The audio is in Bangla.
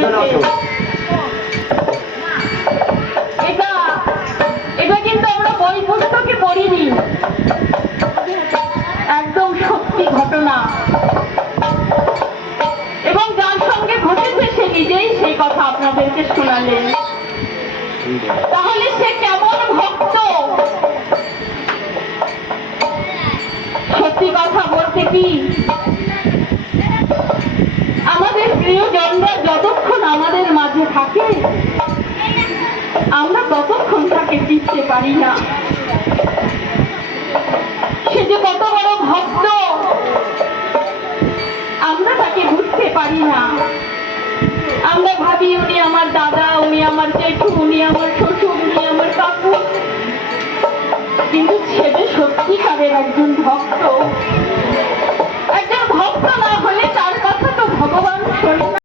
শুনেছে। এটা কিন্তু আমরা বই পুস্তকে পড়িনি, একদম সত্যি ঘটনা, এবং যার সঙ্গে ঘটেছে সে নিজেই সেই কথা আপনাদেরকে শোনালেন। তাহলে সে কেমন ভক্ত? সত্যি কথা বলতে কি, আমাদের প্রিয়জনরা যতক্ষণ আমাদের মাঝে থাকে আমরা ততক্ষণ তাকে চিনতে পারি না। সে যে কত বড় ভক্ত আমরা তাকে বুঝতে পারি না। আমরা ভাবি উনি আমার দাদা, উনি আমার জেঠু, উনি আমার শ্বশুর, উনি আমার কাকু, কিন্তু সে যে সত্যিকারের একজন ভক্ত। একজন ভক্ত না হলে তার কথা তো ভগবান শোনে না।